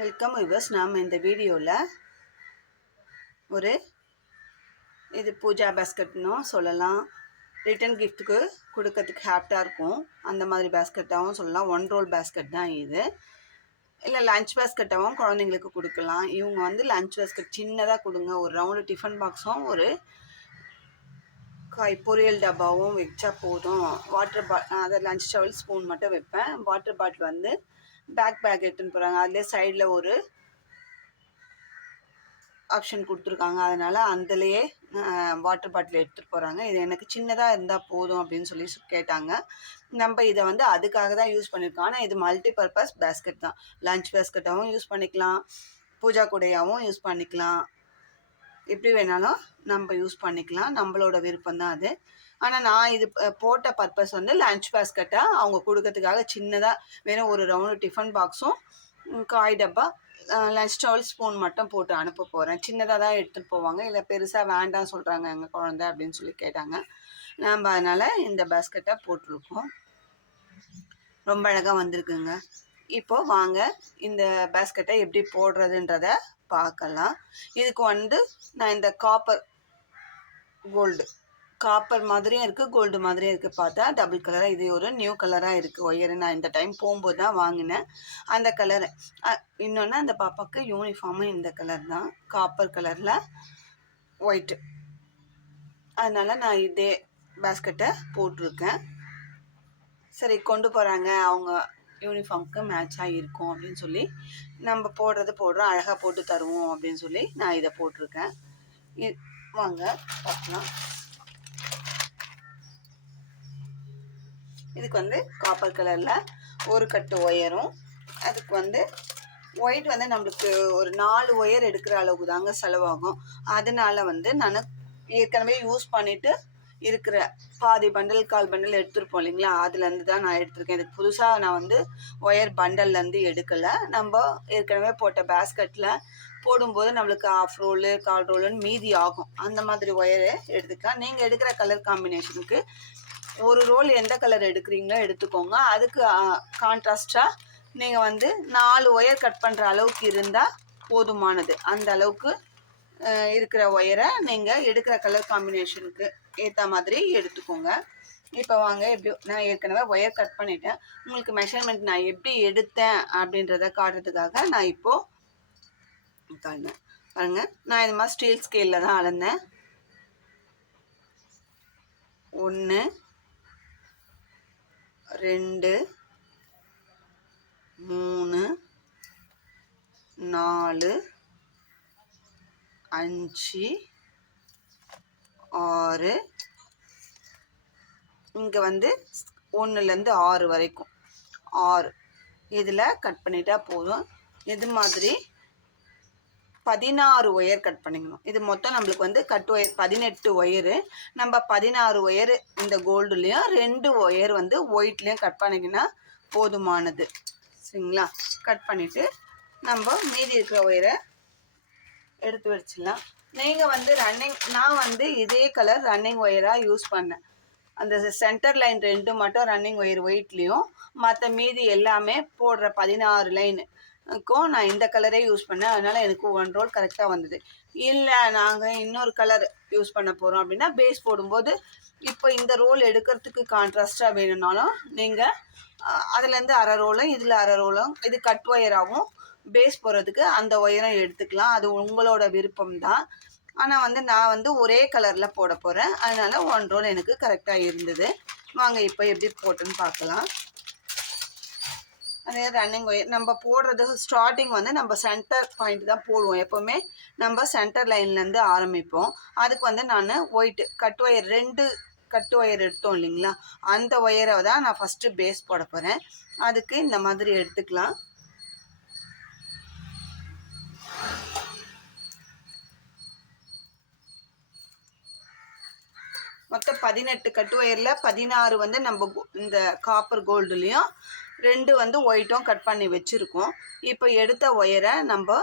Welcome viewers. நாம் இந்த வீடியோவில் இது பூஜா பேஸ்கெட்னும் சொல்லலாம், ரிட்டன் கிஃப்ட்டுக்கு கொடுக்கறதுக்கு ஹாப்டாக இருக்கும். அந்த மாதிரி பேஸ்கெட்டாகவும் சொல்லலாம். 1 ரோல் பேஸ்கெட் தான் இது. இல்லை லஞ்ச் பேஸ்கெட்டாகவும் குழந்தைங்களுக்கு கொடுக்கலாம். இவங்க லஞ்ச் பேஸ்கெட் சின்னதாக கொடுங்க. ஒரு ரவுண்டு டிஃபன் பாக்ஸும் ஒரு பொரியல் டப்பாவும் வச்சா போதும். அதை லஞ்ச் டவல் ஸ்பூன் மட்டும் வைப்பேன். வாட்டர் பாட்டில் பேக் எடுத்துன்னு போகிறாங்க. அதிலே சைடில் ஒரு ஆப்ஷன் கொடுத்துருக்காங்க. அதனால் அதுலேயே வாட்டர் பாட்டில் எடுத்துகிட்டு போகிறாங்க. இது எனக்கு சின்னதாக இருந்தால் போதும் அப்படின்னு சொல்லி கேட்டாங்க. நம்ம இதை அதுக்காக தான் யூஸ் பண்ணியிருக்கோம். ஆனால் இது மல்டி பர்பஸ் பேஸ்கெட் தான். லஞ்ச் பேஸ்கெட்டாகவும் யூஸ் பண்ணிக்கலாம், பூஜா கூடையாகவும் யூஸ் பண்ணிக்கலாம், எப்படி வேணாலும் நம்ம யூஸ் பண்ணிக்கலாம். நம்மளோட விருப்பம் தான் அது. ஆனால் நான் இது போட்ட பர்பஸ் லஞ்ச் பேஸ்கெட்டாக அவங்க கொடுக்கறதுக்காக சின்னதாக வெறும் ஒரு ரவுண்டு டிஃபன் பாக்ஸும் காய் டப்பா லஞ்ச் டவல் ஸ்பூன் மட்டும் போட்டு அனுப்ப போகிறேன். சின்னதாக தான் எடுத்துகிட்டு போவாங்க. இல்லை பெருசாக வேண்டாம் சொல்கிறாங்க எங்கள் குழந்தை அப்படின்னு சொல்லி கேட்டாங்க. நம்ம அதனால் இந்த பேஸ்கெட்டை போட்டிருக்கோம். ரொம்ப அழகாக வந்திருக்குங்க. இப்போது வாங்க இந்த பேஸ்கெட்டை எப்படி போடுறதுன்றத பார்க்கலாம். இதுக்கு நான் இந்த காப்பர் மாதிரியும் இருக்குது, கோல்டு மாதிரியும் இருக்குது. பார்த்தா டபுள் கலராக, இது ஒரு நியூ கலராக இருக்குது ஒயரு. நான் இந்த டைம் போகும்போது தான் வாங்கினேன் அந்த கலரு. இன்னொன்று அந்த பாப்பாவுக்கு யூனிஃபார்மும் இந்த கலர் தான், காப்பர் கலரில் ஒயிட்டு. அதனால் நான் இதே பேஸ்கெட்டை போட்டிருக்கேன். சரி, கொண்டு போகிறாங்க, அவங்க யூனிஃபார்முக்கு மேட்சாக இருக்கும் அப்படின்னு சொல்லி நம்ம போடுறோம், அழகாக போட்டு தருவோம் அப்படின்னு சொல்லி நான் இதை போட்டிருக்கேன். வாங்க பார்க்கலாம். இதுக்கு காப்பர் கலரில் ஒரு கட்டு ஒயரும், அதுக்கு ஒயிட் நம்மளுக்கு ஒரு 4 ஒயர் எடுக்கிற அளவுக்கு தாங்க செலவாகும். அதனால நான் ஏற்கனவே யூஸ் பண்ணிவிட்டு இருக்கிற பாதி பண்டல் கால் பண்டல் எடுத்துருப்போம் இல்லைங்களா, அதுலேருந்து தான் நான் எடுத்திருக்கேன். இதுக்கு புதுசாக நான் ஒயர் பண்டல்லேருந்து எடுக்கலை. நம்ம ஏற்கனவே போட்ட பேஸ்கெட்டில் போடும்போது நம்மளுக்கு 1/2 ரோலு 1/4 ரோலுன்னு மீதி ஆகும். அந்த மாதிரி ஒயரை எடுத்துக்கலாம். நீங்கள் எடுக்கிற கலர் காம்பினேஷனுக்கு ஒரு ரோல் எந்த கலர் எடுக்கிறீங்களோ எடுத்துக்கோங்க. அதுக்கு கான்ட்ராஸ்டாக நீங்கள் 4 ஒயர் கட் பண்ணுற அளவுக்கு இருந்தால் போதுமானது. அந்த அளவுக்கு இருக்கிற ஒயரை நீங்கள் எடுக்கிற கலர் காம்பினேஷனுக்கு ஏற்ற மாதிரி எடுத்துக்கோங்க. இப்போ வாங்க, எப்படி நான் ஏற்கனவே ஒயர் கட் பண்ணிட்டேன். உங்களுக்கு மெஷர்மெண்ட் நான் எப்படி எடுத்தேன் அப்படின்றத காட்டுறதுக்காக நான் இப்போது காட்டினேன் பாருங்க. நான் இது மாதிரி ஸ்டீல் ஸ்கேலில் தான் அளந்தேன். 1 2 3 4 5 6 இங்கே 1லேருந்து 6 வரைக்கும் 6 இதில் கட் பண்ணிட்டா போதும். இது மாதிரி 16 ஒயர் கட் பண்ணிக்கணும். இது மொத்தம் நம்மளுக்கு கட் ஒயர் 18 ஒயரு. நம்ம 16 ஒயரு இந்த கோல்டுலேயும் 2 ஒயர் ஒயிட்லேயும் கட் பண்ணிக்கினா போதுமானது. சரிங்களா? கட் பண்ணிவிட்டு நம்ம மீதி இருக்கிற ஒயரை எடுத்து வச்சிடலாம். நீங்கள் ரன்னிங், நான் இதே கலர் ரன்னிங் ஒயராக யூஸ் பண்ணேன். அந்த சென்டர் லைன் 2 மட்டும் ரன்னிங் ஒயர் ஒயிட்லேயும், மற்ற மீதி எல்லாமே போடுற 16 லைனுக்கும் நான் இந்த கலரே யூஸ் பண்ணேன். அதனால் எனக்கு 1 ரோல் கரெக்டாக வந்தது. இல்லை நாங்கள் இன்னொரு கலர் யூஸ் பண்ண போகிறோம் அப்படின்னா பேஸ் போடும்போது இப்போ இந்த ரோல் எடுக்கிறதுக்கு கான்ட்ராஸ்டாக வேணும்னாலும் நீங்கள் அதுலேருந்து 1/2 ரோலும் இதில் 1/2 ரோலும், இது கட் ஒயராகவும் பேஸ் போடுறதுக்கு அந்த ஒயரும் எடுத்துக்கலாம். அது உங்களோட விருப்பம்தான். ஆனால் நான் ஒரே கலரில் போட போகிறேன். அதனால் 1 ரோல் எனக்கு கரெக்டாக இருந்தது. வாங்க இப்போ எப்படி போட்டுன்னு பார்க்கலாம். அதே ரன்னிங் ஒயர் நம்ம போடுறது ஸ்டார்டிங் நம்ம சென்டர் பாயிண்ட் தான் போடுவோம். எப்போவுமே நம்ம சென்டர் லைன்லேருந்து ஆரம்பிப்போம். அதுக்கு நான் white cut wire 2 cut wire எடுத்தோம் இல்லைங்களா, அந்த ஒயரை தான் நான் ஃபஸ்ட்டு பேஸ் போட போகிறேன். அதுக்கு இந்த மாதிரி எடுத்துக்கலாம். மொத்தம் 18 கட் ஒயரில் 16 நம்ம இந்த காப்பர் கோல்டுலேயும் 2 ஒயிட்டும் கட் பண்ணி வச்சுருக்கோம். இப்போ எடுத்த ஒயரை நம்ம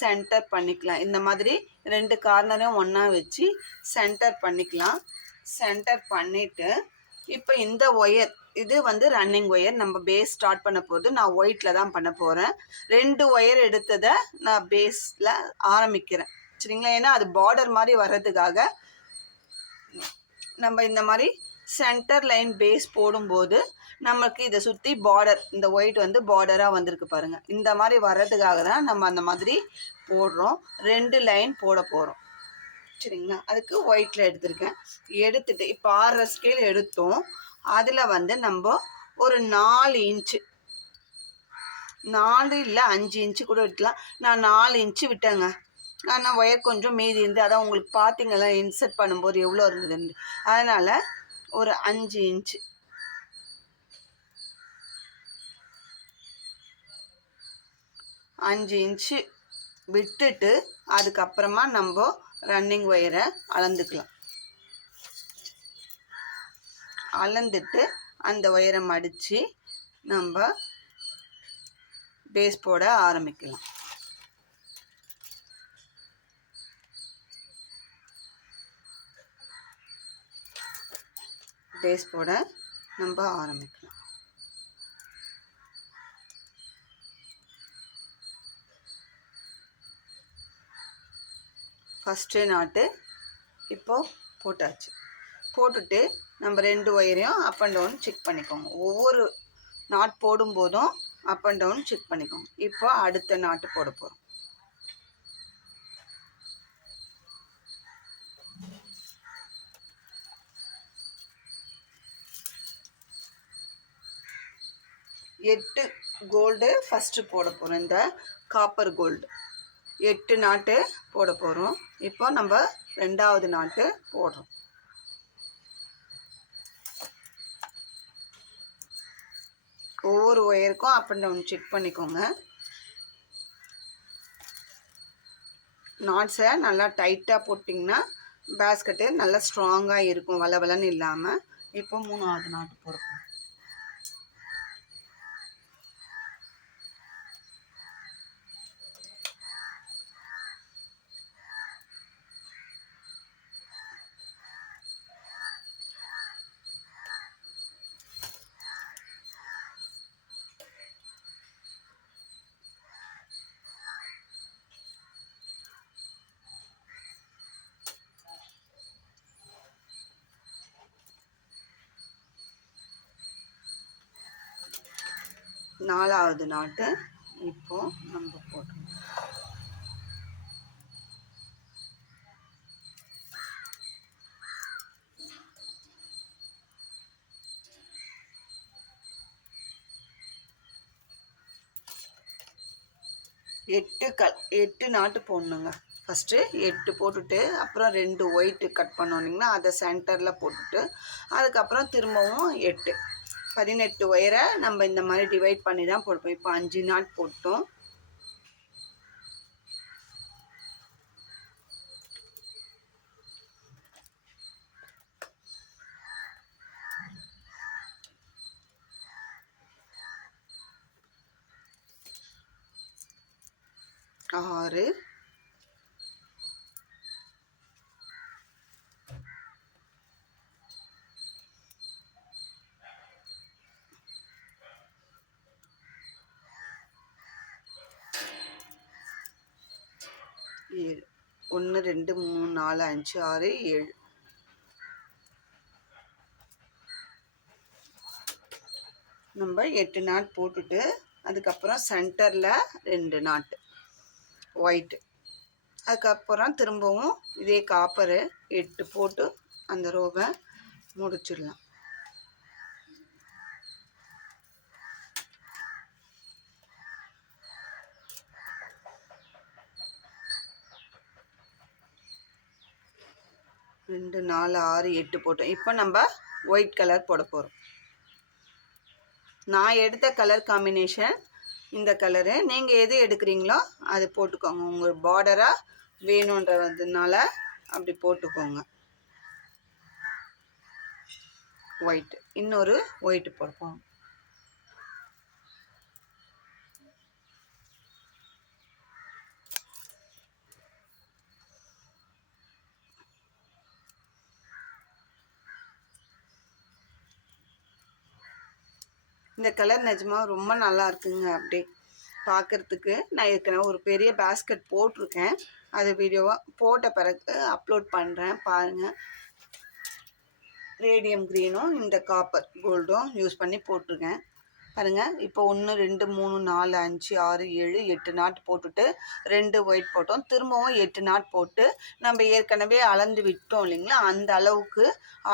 சென்டர் பண்ணிக்கலாம். இந்த மாதிரி 2 கார்னரையும் ஒன்றா வச்சு சென்டர் பண்ணிக்கலாம். சென்டர் பண்ணிவிட்டு இப்போ இந்த ஒயர் இது வந்து ரன்னிங் ஒயர். நம்ம பேஸ் ஸ்டார்ட் பண்ண போது நான் ஒயிட்டில் தான் பண்ண போகிறேன். 2 ஒயர் எடுத்ததை நான் பேஸில் ஆரம்பிக்கிறேன். சரிங்களா? ஏன்னா அது பார்டர் மாதிரி வர்றதுக்காக நம்ம இந்த மாதிரி சென்டர் லைன் பேஸ் போடும்போது நமக்கு இதை சுற்றி பார்டர், இந்த ஒயிட் வந்து பார்டராக வந்திருக்கு பாருங்கள். இந்த மாதிரி வர்றதுக்காக தான் நம்ம அந்த மாதிரி போடுறோம். 2 லைன் போட போகிறோம். சரிங்களா? அதுக்கு ஒயிட்டில் எடுத்திருக்கேன். எடுத்துட்டு இப்போ 6 ஸ்கேல் எடுத்தோம். அதில் வந்து நம்ம ஒரு 4 இன்ச்சு, 4 இல்லை 5 இன்ச்சு கூட விட்டுலாம். நான் 4 இன்ச்சு விட்டேங்க. ஆனால் ஒயர் கொஞ்சம் மீதி இருந்து, அதான் உங்களுக்கு பார்த்தீங்களா இன்சர்ட் பண்ணும்போது எவ்வளோ இருந்ததுன்னு. அதனால் ஒரு 5 இன்ச்சு, 5 இன்ச்சு விட்டுட்டு அதுக்கப்புறமா நம்ம ரன்னிங் ஒயரை அளந்துக்கலாம். அளந்துட்டு அந்த ஒயரை மடித்து நம்ம பேஸ் போட ஆரம்பிக்கலாம். பேஸ் போட நம்ம ஆரம்பிக்கலாம். ஃபஸ்ட்டு நாட்டு இப்போது போட்டாச்சு. போட்டுட்டு நம்ம 2 ஒயரையும் அப் அண்ட் டவுன் செக் பண்ணிக்கோங்க. ஒவ்வொரு நாட் போடும்போதும் அப் அண்ட் டவுன் செக் பண்ணிக்கோங்க. இப்போ அடுத்த நாட்டு போட போகிறோம். எட்டு கோல்டு ஃபஸ்ட்டு போட போகிறோம். இந்த காப்பர் கோல்டு 8 நாட்டு போட போகிறோம். இப்போ நம்ம 2வது நாட்டு போடுறோம். ஒவ்வொரு ஒயருக்கும் அப் அண்ட் டவுன் செக் பண்ணிக்கோங்க. நாட்ஸை நல்லா டைட்டாக போட்டிங்கன்னா பேஸ்கெட்டு நல்லா ஸ்ட்ராங்காக இருக்கும், வளவலன்னு இல்லாமல். இப்போ 3வது நாட்டு போடுறோம். நாலாவது நாட்டு இப்போ நம்ம போடுறோம். எட்டு நாட்டு போடணுங்க. ஃபஸ்ட்டு 8 போட்டுட்டு அப்புறம் 2 ஒயிட்டு கட் பண்ணோன்னீங்கன்னா அதை சென்டரில் போட்டுட்டு அதுக்கப்புறம் திரும்பவும் 8, 18 ஒயரை நம்ம இந்த மாதிரி டிவைட் பண்ணி தான் போடுவோம். இப்போ 5 நாட் போட்டோம். ஆறு, 7, 1 2 3 4 5 6 7. நம்ம 8 நாட் போட்டுட்டு அதுக்கப்புறம் சென்டரில் 2 நாட்டு ஒயிட்டு, அதுக்கப்புறம் திரும்பவும் இதே காப்பரு 8 போட்டு அந்த ரோவை முடிச்சிடலாம். ரெண்டு 4 6 8 போட்டோம். இப்போ நம்ம ஒயிட் கலர் போட போகிறோம். நான் எடுத்த கலர் காம்பினேஷன் இந்த கலரு. நீங்கள் எது எடுக்கிறீங்களோ அது போட்டுக்கோங்க. உங்கள் பார்டராக வேணுன்றதுனால அப்படி போட்டுக்கோங்க. ஒயிட், இன்னொரு ஒயிட் போடுவோம். இந்த கலர் நிஜமாக ரொம்ப நல்லா இருக்குங்க. அப்படியே பார்க்குறதுக்கு நான் ஏற்கனவே ஒரு பெரிய பேஸ்கெட் போட்டிருக்கேன். அது வீடியோவாக போட்ட பிறகு அப்லோட் பண்ணுறேன் பாருங்கள். ரேடியம் க்ரீனும் இந்த காப்பர் கோல்டும் யூஸ் பண்ணி போட்டிருக்கேன் பாருங்கள். இப்போ 1 2 3 4 5 6 7 8 நாட் போட்டுட்டு 2 ஒயிட் போட்டோம். திரும்பவும் 8 நாட் போட்டு நம்ம ஏற்கனவே அளந்து விட்டோம் இல்லைங்களா, அந்த அளவுக்கு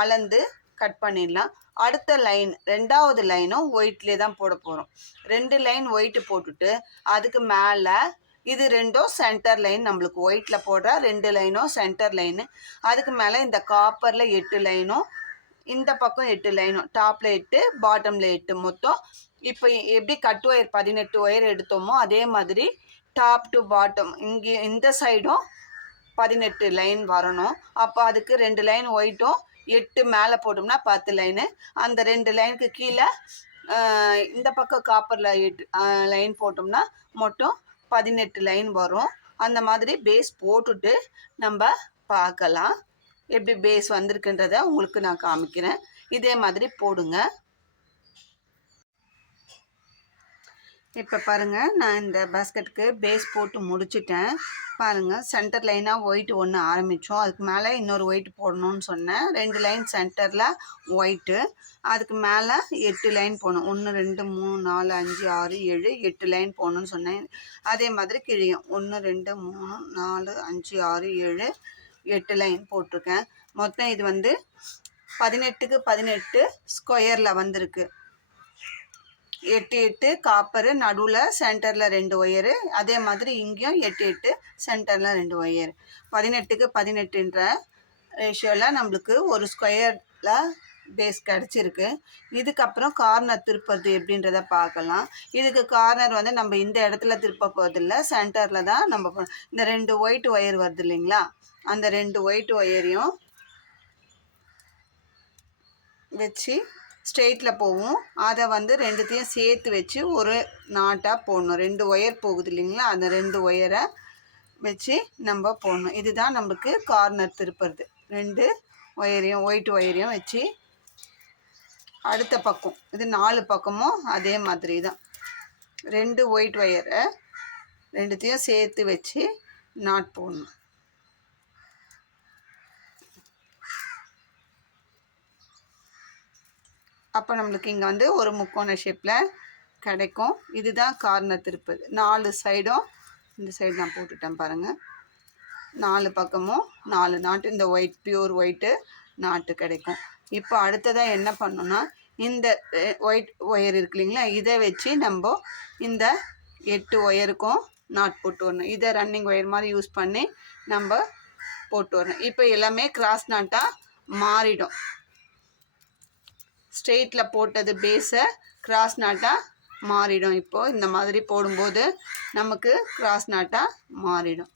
அளந்து கட் பண்ணிடலாம். அடுத்த லைன் 2வது லைனும் ஒயிட்லேயே தான் போட போகிறோம். 2 லைன் ஒயிட்டு போட்டுட்டு அதுக்கு மேலே இது 2ம் சென்டர் லைன், நம்மளுக்கு ஒயிட்டில் போடுற 2 லைனும் சென்டர் லைனு. அதுக்கு மேலே இந்த காப்பரில் 8 லைனும், இந்த பக்கம் 8 லைனும், டாப்பில் 8 பாட்டமில் 8 மொத்தம். இப்போ எப்படி கட் ஒயர் 18 ஒயர் எடுத்தோமோ அதே மாதிரி டாப் டு பாட்டம் இங்கே இந்த சைடும் 18 லைன் வரணும். அப்போ அதுக்கு 2 லைன் ஒயிட்டும் 8 மேலே போட்டோம்னா 10 லைனு. அந்த 2 லைனுக்கு கீழே இந்த பக்கம் காப்பரில் 8 லைன் போட்டோம்னா மொத்தம் 18 லைன் வரும். அந்த மாதிரி பேஸ் போட்டுட்டு நம்ம பார்க்கலாம். எப்படி பேஸ் வந்திருக்குன்றதை உங்களுக்கு நான் காமிக்கிறேன். இதே மாதிரி போடுங்க. இப்போ பாருங்கள், நான் இந்த பேஸ்கெட்டுக்கு பேஸ் போட்டு முடிச்சிட்டேன். பாருங்கள், சென்டர் லைனாக ஒயிட்டு ஒன்று ஆரம்பித்தோம். அதுக்கு மேலே இன்னொரு ஒயிட் போடணும்னு சொன்னேன். 2 லைன் சென்டரில் ஒயிட்டு, அதுக்கு மேலே 8 லைன் போடணும். 1 2 3 4 5 6 7 8 லைன் போடணும்னு சொன்னேன். அதே மாதிரி கிழியும் 1 2 3 4 5 6 7 8 லைன் போட்டிருக்கேன். மொத்தம் இது வந்து 18க்கு 18 ஸ்கொயரில் வந்திருக்கு. 8 8 காப்பரு, நடுவில் சென்டரில் 2 ஒயரு. அதே மாதிரி இங்கேயும் 8 8 சென்டரில் 2 ஒயரு. 18க்கு 18ன்ற ரேஷியோவில் நம்மளுக்கு ஒரு ஸ்கொயரில் பேஸ் கிடச்சிருக்கு. இதுக்கப்புறம் கார்னர் திருப்பது எப்படின்றத பார்க்கலாம். இதுக்கு கார்னர் வந்து நம்ம இந்த இடத்துல திருப்ப போகிறதில்ல, சென்டரில் தான் நம்ம இந்த 2 ஒயிட் ஒயர் வருது இல்லைங்களா, அந்த 2 ஒயிட் ஒயரையும் வச்சு ஸ்ட்ரெயிட்டில் போகும். அதை வந்து 2த்தையும் சேர்த்து வச்சு ஒரு நாட்டாக போடணும். 2 ஒயர் போகுது இல்லைங்களா, அந்த 2 ஒயரை வச்சு நம்ம போடணும். இதுதான் நம்மளுக்கு கார்னர் திருப்புறது. 2 ஒயரையும் ஒயிட் ஒயரையும் வச்சு அடுத்த பக்கம் இது 4 பக்கமும் அதே மாதிரி தான் 2 ஒயிட் ஒயரை 2த்தையும் சேர்த்து வச்சு நாட் போடணும். அப்போ நம்மளுக்கு இங்கே வந்து ஒரு முக்கோண ஷேப்பில் கிடைக்கும். இதுதான் கார்னர் திருப்பது. 4 சைடும் இந்த சைடு நான் போட்டுட்டேன் பாருங்கள். 4 பக்கமும் 4 நாட்டு இந்த ஒயிட் பியூர் ஒயிட்டு நாட்டு கிடைக்கும். இப்போ அடுத்ததாக என்ன பண்ணணும்னா, இந்த ஒயிட் ஒயர் இருக்கு இல்லைங்களா, இதை வச்சு நம்ம இந்த 8 ஒயருக்கும் நாட் போட்டு வரணும். இதை ரன்னிங் ஒயர் மாதிரி யூஸ் பண்ணி நம்ம போட்டு வரணும். இப்போ எல்லாமே கிராஸ் நாட்டாக மாறிடும். ஸ்ட்ரெயிட்டில் போட்டது பேஸை கிராஸ் நாட்டாக மாறிடும். இப்போது இந்த மாதிரி போடும்போது நமக்கு கிராஸ் நாட்டாக மாறிடும்.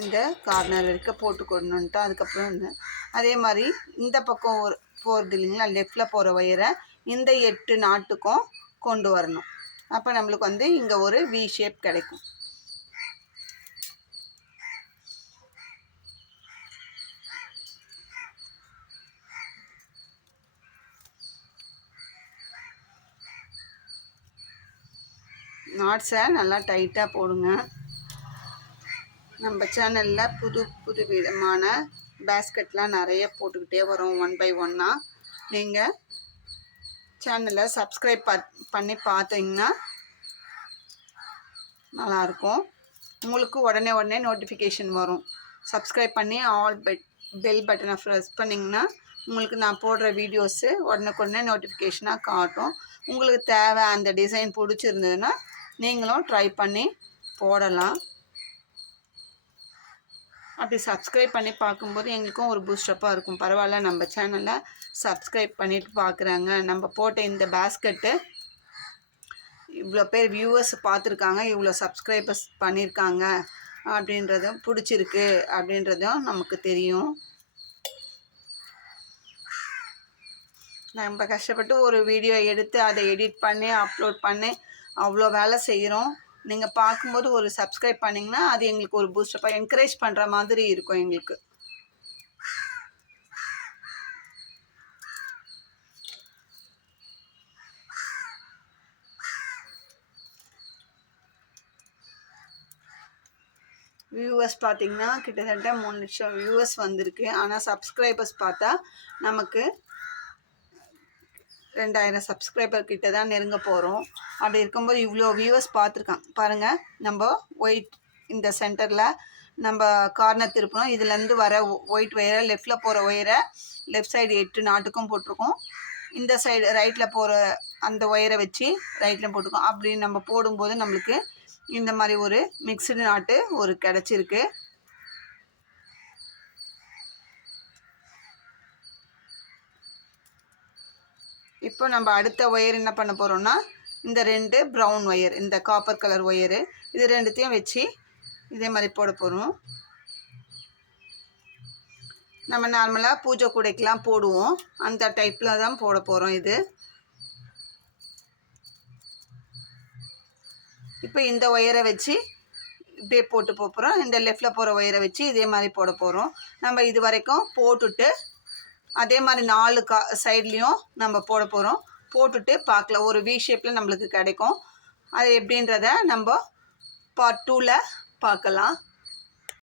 இந்த கார்னர் வரைக்கும் போட்டு கொடணுன்ட்டு அதுக்கப்புறம் அதே மாதிரி இந்த பக்கம் ஒரு போகிறது இல்லைங்களா, லெஃப்டில் போகிற ஒயரை இந்த 8 நாட்டுக்கும் கொண்டு வரணும். அப்போ நம்மளுக்கு வந்து இங்கே ஒரு வி ஷேப் கிடைக்கும். நாட்ஸை நல்லா டைட்டாக போடுங்க. நம்ம சேனலில் புது விதமான பேஸ்கெட்லாம் நிறைய போட்டுக்கிட்டே வரோம், 1 by 1. நீங்கள் சேனலை சப்ஸ்கிரைப் பண்ணி பார்த்தீங்கன்னா நல்லாயிருக்கும். உங்களுக்கு உடனே நோட்டிஃபிகேஷன் வரும். சப்ஸ்கிரைப் பண்ணி ஆல் பெல் பட்டனை ப்ரெஸ் பண்ணிங்கன்னா உங்களுக்கு நான் போடுற வீடியோஸு உடனுக்குடனே நோட்டிஃபிகேஷனாக காட்டும். உங்களுக்கு தேவை அந்த டிசைன் பிடிச்சிருந்ததுன்னா நீங்களும் ட்ரை பண்ணி போடலாம். அப்படி சப்ஸ்கிரைப் பண்ணி பார்க்கும்போது எங்களுக்கும் ஒரு பூஸ்டப்பாக இருக்கும். பரவாயில்ல, நம்ம சேனலை சப்ஸ்கிரைப் பண்ணிவிட்டு பார்க்குறாங்க, நம்ம போட்ட இந்த பேஸ்கெட்டு இவ்வளோ பேர் வியூவர்ஸ் பார்த்துருக்காங்க, இவ்வளோ சப்ஸ்கிரைபர்ஸ் பண்ணியிருக்காங்க அப்படின்றதும் பிடிச்சிருக்கு அப்படின்றதும் நமக்கு தெரியும். நம்ம கஷ்டப்பட்டு ஒரு வீடியோ எடுத்து அதை எடிட் பண்ணி அப்லோட் பண்ணி அவ்வளோ வேலை செய்கிறோம். நீங்கள் பார்க்கும்போது ஒரு சப்ஸ்கிரைப் பண்ணிங்கன்னா அது எங்களுக்கு ஒரு பூஸ்டப்பாக என்கரேஜ் பண்ணுற மாதிரி இருக்கும் எங்களுக்கு. வியூவர்ஸ் பார்த்திங்கன்னா கிட்டத்தட்ட 3 லட்சம் வியூவர்ஸ் வந்திருக்கு. ஆனால் சப்ஸ்கிரைபர்ஸ் பார்த்தா நமக்கு 2000 சப்ஸ்கிரைபர் கிட்ட தான் நெருங்க போகிறோம். அப்படி இருக்கும்போது இவ்வளோ வியூவர்ஸ் பார்த்துருக்காங்க பாருங்கள். நம்ம ஒயிட் இந்த சென்டரில் நம்ம கார்னர் திருப்பணும். இதுலேருந்து வர ஒயிட் ஒயரை லெஃப்டில் போகிற ஒயரை லெஃப்ட் சைடு 8 நாட்டுக்கும் போட்டிருக்கோம். இந்த சைடு ரைட்டில் போகிற அந்த ஒயரை வச்சு ரைட்டில் போட்டிருக்கோம். அப்படி நம்ம போடும்போது நம்மளுக்கு இந்த மாதிரி ஒரு மிக்சடு நாட்டு ஒரு கிடச்சிருக்கு. இப்போ நம்ம அடுத்த ஒயர் என்ன பண்ண போகிறோம்னா, இந்த 2 ப்ரௌன் ஒயர், இந்த காப்பர் கலர் ஒயரு, இது ரெண்டுத்தையும் வச்சு இதே மாதிரி போட போகிறோம். நம்ம நார்மலாக பூஜை கூடைக்கெலாம் போடுவோம், அந்த டைப்பில் தான் போட போகிறோம். இது இப்போ இந்த ஒயரை வச்சு இப்படியே போட்டு போகிறோம். இந்த லெஃப்டில் போகிற ஒயரை வச்சு இதே மாதிரி போட போகிறோம். நம்ம இது வரைக்கும் போட்டுட்டு அதே மாதிரி 4 சைட்லேயும் நம்ம போட போகிறோம். போட்டுட்டு பார்க்கலாம், ஒரு வி ஷேப்பில் நம்மளுக்கு கிடைக்கும். அது எப்படின்றத நம்ம பார்ட் 2ல் பார்க்கலாம்.